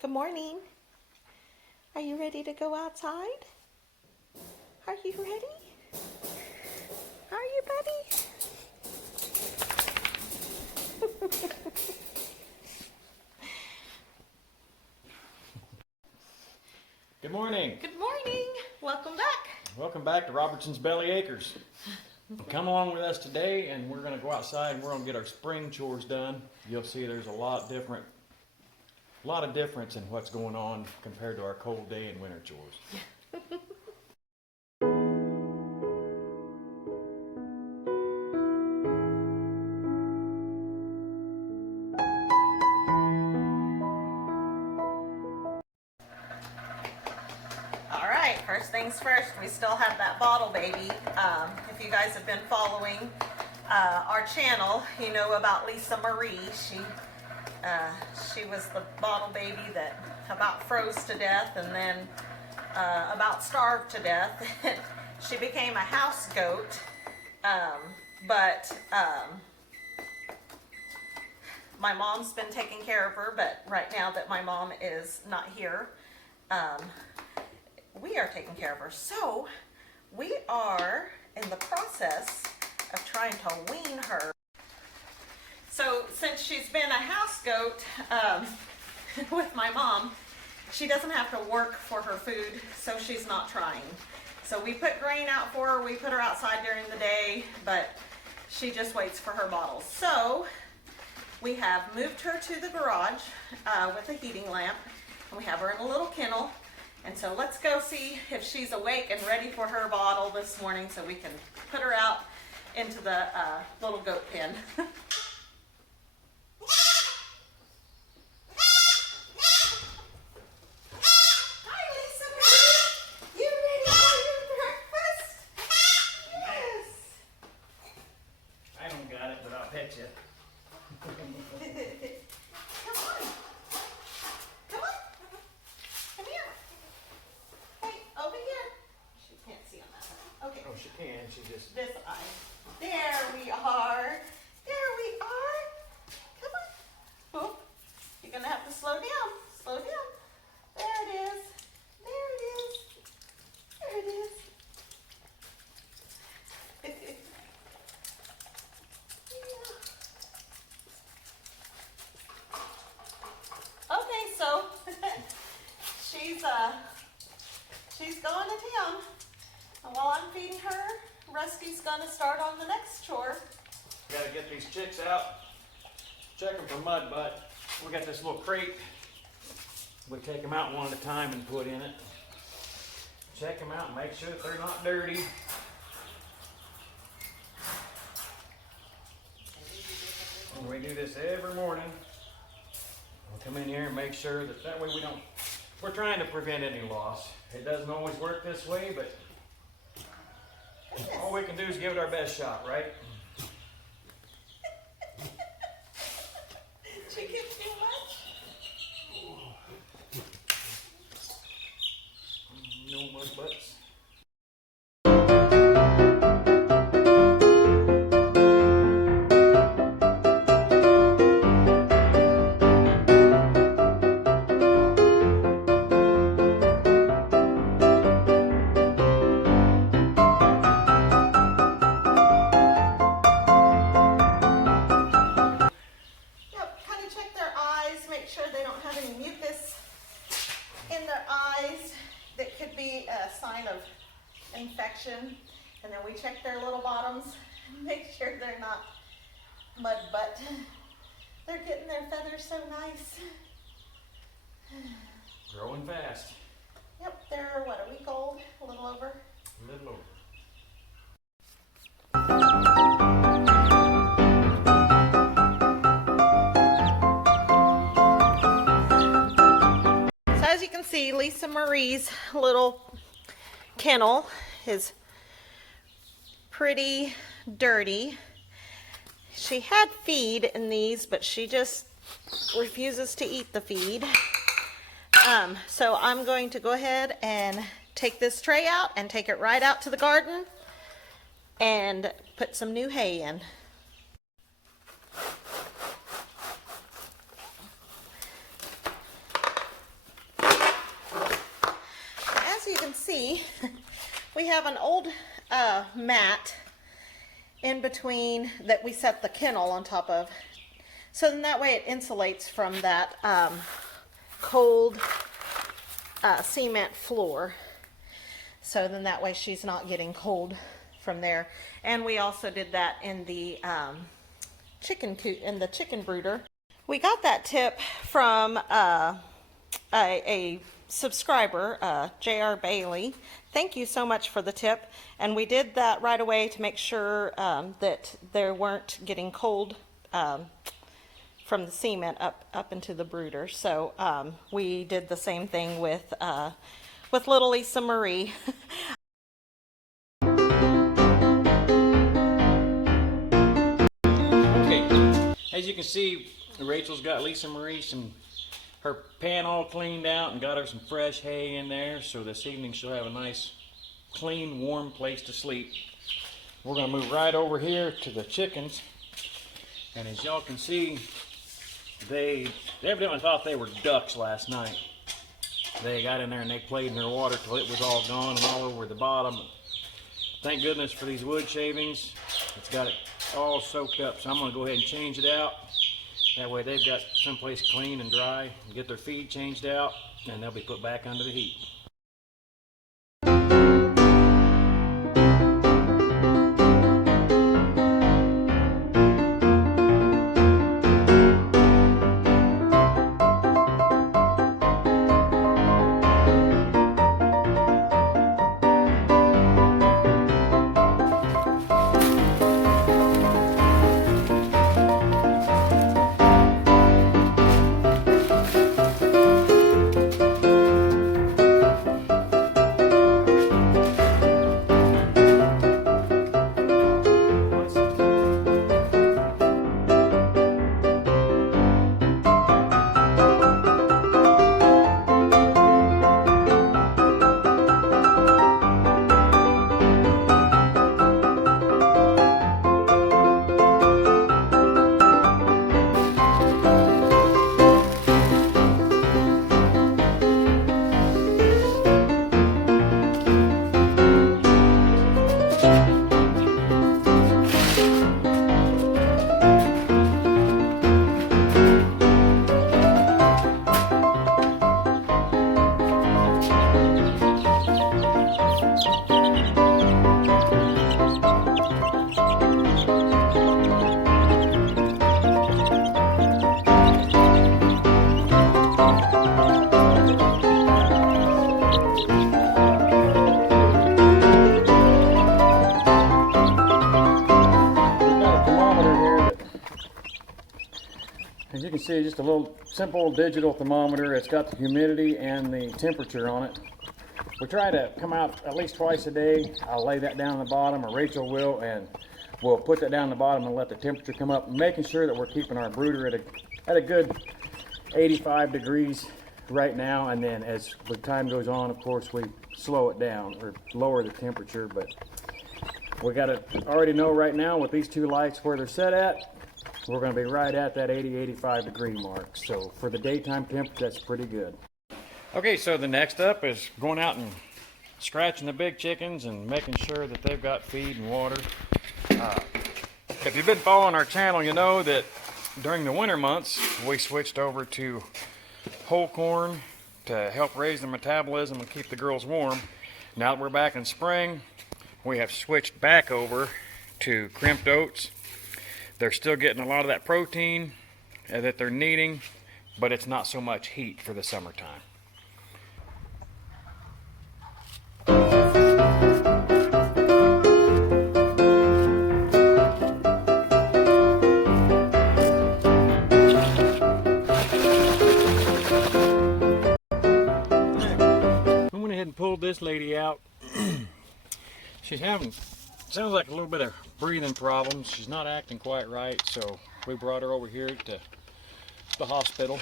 Good morning. Are you ready to go outside? Are you ready? Are you, buddy? Good morning. Good morning. Welcome back. Welcome back to Robertson's Belly Acres. Come along with us today and we're going to go outside and we're going to get our spring chores done. You'll see there's a lot of difference in what's going on compared to our cold day and winter chores. All right, first things first, we still have that bottle baby. If you guys have been following our channel, you know about Lisa Marie. She was the bottle baby that about froze to death and then about starved to death. She became a house goat, but my mom's been taking care of her, but right now that my mom is not here, we are taking care of her. So we are in the process of trying to wean her. So since she's been a house goat with my mom, she doesn't have to work for her food, so she's not trying. So we put grain out for her, we put her outside during the day, but she just waits for her bottles. So we have moved her to the garage with a heating lamp, and we have her in a little kennel. And so let's go see if she's awake and ready for her bottle this morning so we can put her out into the little goat pen. She can, she just... This eye. There we are. There we are. Come on. Oh, you're going to have to slow down. Slow down. There it is. There it is. There it is. Okay, so she's going to town. And while I'm feeding her, Rusty's gonna start on the next chore. We gotta get these chicks out, check them for mud butt. We got this little crate. We take them out one at a time and put in it. Check them out and make sure that they're not dirty. And we do this every morning. We'll come in here and make sure that way we're trying to prevent any loss. It doesn't always work this way, but all we can do is give it our best shot, right? Did you get too much? No mud butts. Infection, and then we check their little bottoms, make sure they're not mud butt. They're getting their feathers so nice. Growing fast. Yep, they're what, a week old? A little over? A little over. So as you can see, Lisa Marie's little kennel is pretty dirty. She had feed in these, but she just refuses to eat the feed. So I'm going to go ahead and take this tray out and take it right out to the garden and put some new hay in. see, we have an old mat in between that we set the kennel on top of. So then that way it insulates from that cold cement floor. So then that way she's not getting cold from there. And we also did that in the chicken coop, in the chicken brooder. We got that tip from a subscriber, J.R. Bailey. Thank you so much for the tip. And we did that right away to make sure that they weren't getting cold from the cement up into the brooder. So we did the same thing with little Lisa Marie. Okay, as you can see, Rachel's got Lisa Marie her pan all cleaned out and got her some fresh hay in there, so this evening she'll have a nice, clean, warm place to sleep. We're going to move right over here to the chickens, and as y'all can see, they evidently thought they were ducks last night. They got in there and they played in their water till it was all gone and all over the bottom. Thank goodness for these wood shavings. It's got it all soaked up, so I'm going to go ahead and change it out. That way they've got someplace clean and dry and get their feed changed out, and they'll be put back under the heat. As you can see, just a little simple digital thermometer. It's got the humidity and the temperature on it. We try to come out at least twice a day. I'll lay that down on the bottom, or Rachel will, and we'll put that down on the bottom and let the temperature come up, making sure that we're keeping our brooder at a good 85 degrees right now. And then as the time goes on, of course, we slow it down or lower the temperature. But we got to already know right now with these two lights where they're set at, we're going to be right at that 80-85 degree mark. So for the daytime temperature, that's pretty good. Okay, so the next up is going out and scratching the big chickens and making sure that they've got feed and water. If you've been following our channel, you know that during the winter months, we switched over to whole corn to help raise their metabolism and keep the girls warm. Now that we're back in spring, we have switched back over to crimped oats. They're still getting a lot of that protein that they're needing, but it's not so much heat for the summertime. I went ahead and pulled this lady out. She's having, sounds like a little bit of breathing problems. She's not acting quite right, so we brought her over here to the hospital.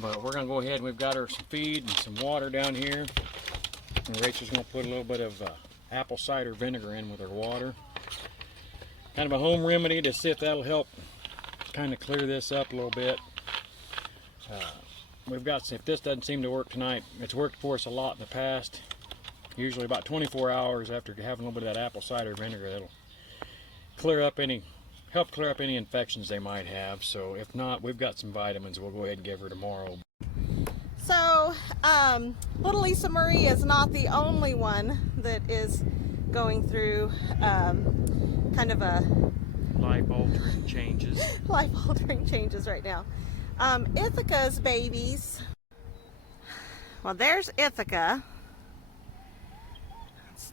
But we're gonna go ahead and we've got her some feed and some water down here. And Rachel's gonna put a little bit of apple cider vinegar in with her water. Kind of a home remedy to see if that'll help kind of clear this up a little bit. we've got, if this doesn't seem to work tonight, it's worked for us a lot in the past. Usually about 24 hours after having a little bit of that apple cider vinegar, that'll help clear up any infections they might have. So if not, we've got some vitamins we'll go ahead and give her tomorrow. So, little Lisa Marie is not the only one that is going through kind of a Life-altering changes. life-altering changes right now. Ithaca's babies. Well, there's Ithaca.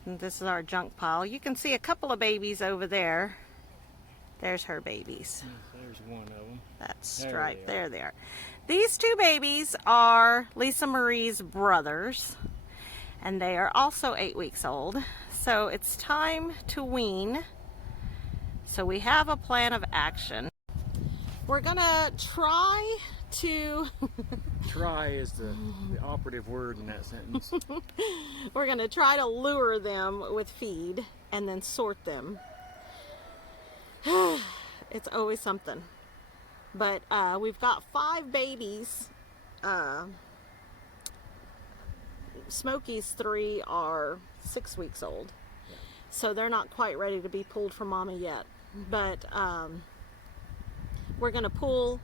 This is our junk pile. You can see a couple of babies over there. There's her babies. There's one of them. That's right. There they are. These two babies are Lisa Marie's brothers, and they are also 8 weeks old. So it's time to wean. So we have a plan of action. We're gonna try to Try is the operative word in that sentence. we're gonna try to lure them with feed and then sort them. It's always something. But we've got 5 babies. Smokey's 3 are 6 weeks old. Yeah. So they're not quite ready to be pulled from mama yet. But we're going to pull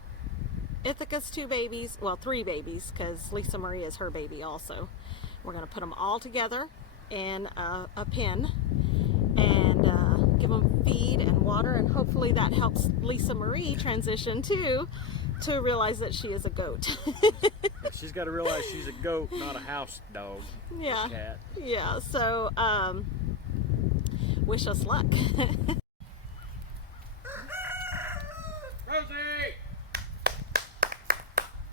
Ithaca's 2 babies, well 3 babies, because Lisa Marie is her baby also. We're going to put them all together in a pen and give them feed and water, and hopefully that helps Lisa Marie transition to realize that she is a goat. She's got to realize she's a goat, not a house dog. Yeah. Cat. Yeah. So wish us luck. Rosie!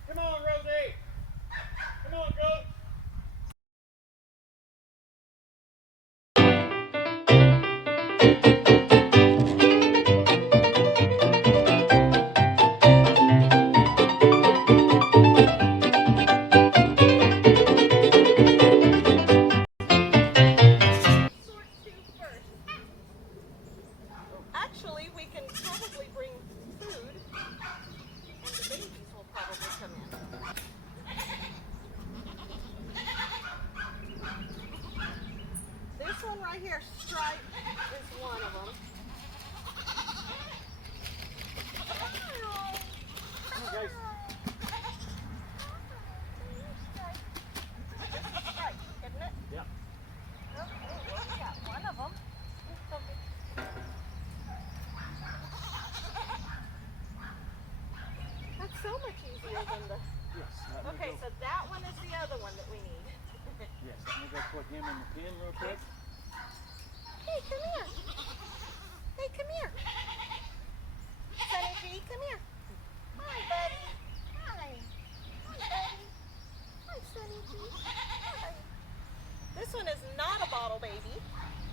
Come on, Rosie! Come on, goat! Actually, we can probably bring food, and the babies will probably come in. This one right here, Stripe, is one of them. Come on, guys. Stripe, isn't it? Yeah. Oh, we got one of them. That's so much easier than the... Yes. Okay, so that one is the other one that we need. Yes, let me go put him in the pen real quick. Hey, come here. Hey, come here. Sunny G, come here. Hi, buddy. Hi. Hi, buddy. Hi, Sunny G. Hi. This one is not a bottle baby,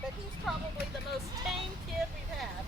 but he's probably the most tame kid we've had.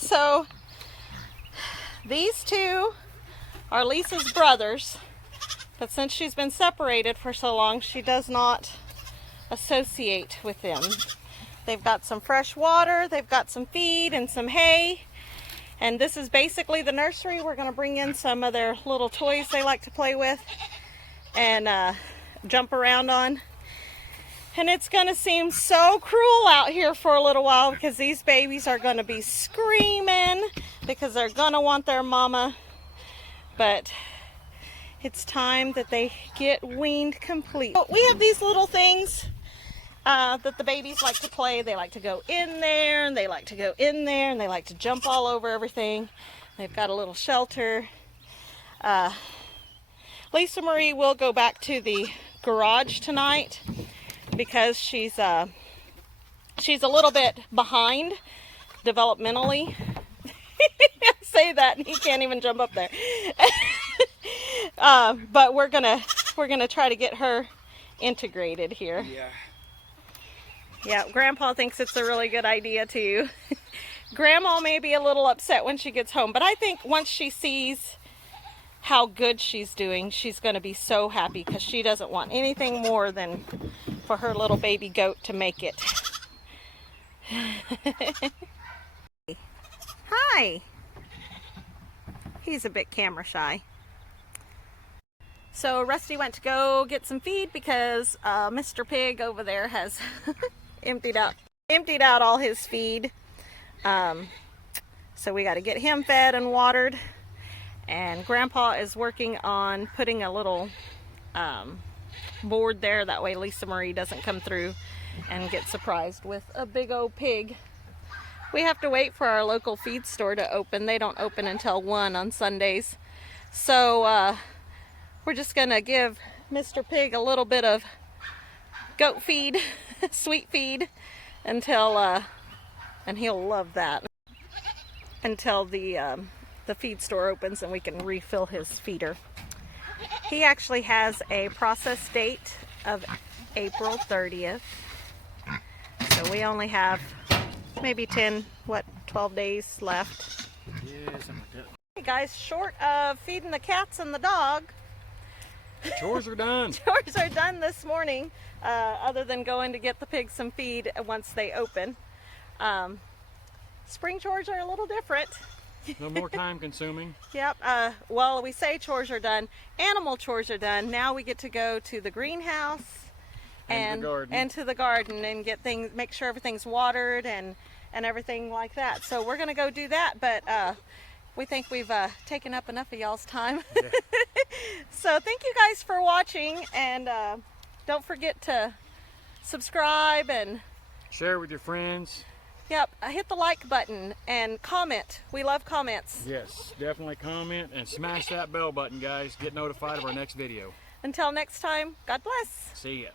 So these two are Lisa's brothers, but since she's been separated for so long, she does not associate with them. They've got some fresh water, they've got some feed and some hay, and this is basically the nursery. We're going to bring in some of their little toys they like to play with and jump around on. And it's going to seem so cruel out here for a little while because these babies are going to be screaming because they're going to want their mama. But it's time that they get weaned complete. We have these little things. that the babies like to play. They like to go in there, and they like to go in there, and they like to jump all over everything. They've got a little shelter. Lisa Marie will go back to the garage tonight because she's a little bit behind developmentally. Say that and he can't even jump up there. But we're gonna try to get her integrated here. Yeah, Grandpa thinks it's a really good idea too. Grandma may be a little upset when she gets home, but I think once she sees how good she's doing, she's going to be so happy because she doesn't want anything more than for her little baby goat to make it. Hi! He's a bit camera shy. So Rusty went to go get some feed because Mr. Pig over there has emptied out all his feed. So we got to get him fed and watered. And Grandpa is working on putting a little board there. That way Lisa Marie doesn't come through and get surprised with a big old pig. We have to wait for our local feed store to open. They don't open until 1 on Sundays. So we're just going to give Mr. Pig a little bit of goat feed, sweet feed, until, and he'll love that, until the feed store opens and we can refill his feeder. He actually has a process date of April 30th. So we only have maybe 12 days left. Yeah, something like that. Hey guys, short of feeding the cats and the dog, Chores are done. chores are done this morning, other than going to get the pigs some feed once they open. Spring chores are a little different. No more time consuming. Yep. Well, we say chores are done. Animal chores are done. Now we get to go to the greenhouse and to the garden and get things, make sure everything's watered and everything like that. So we're gonna go do that, but we think we've taken up enough of y'all's time. Yeah. So thank you guys for watching, and don't forget to subscribe and share with your friends. Yep, hit the like button and comment. We love comments. Yes, definitely comment and smash that bell button, guys. Get notified of our next video. Until next time, God bless. See ya.